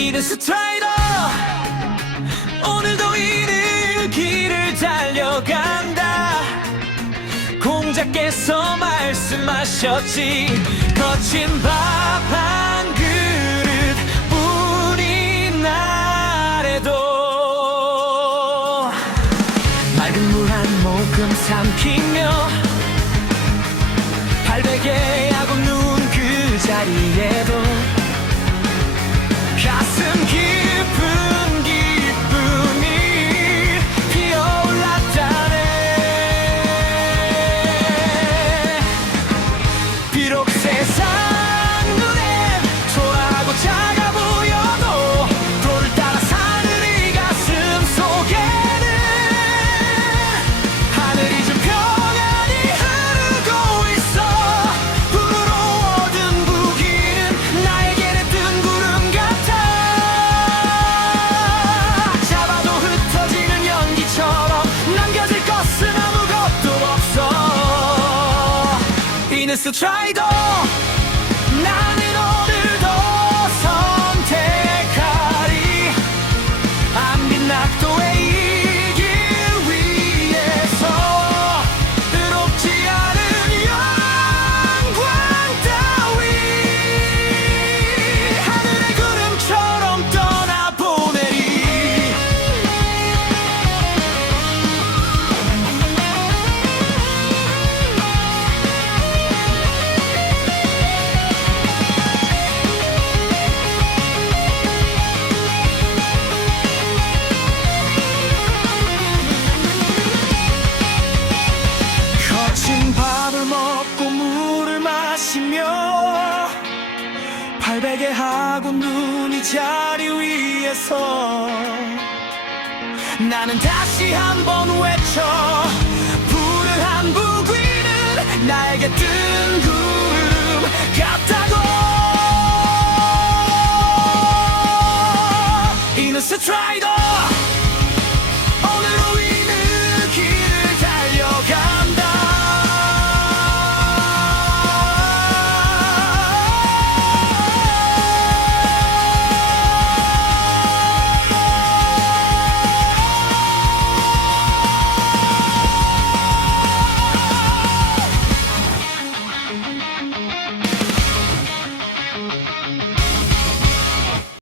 이는 스트라이더. 오늘도 이는 길을 달려간다. 공자께서 말씀하셨지. 거친 밥 한 그릇 뿐인 날에도 맑은 물 한 모금 삼키며 발베개 비록 세상 이는 스트 발베개 하고 눈이 자리 위에서 나는 다시 한번 외쳐 푸르한 부귀는 나에게 뜬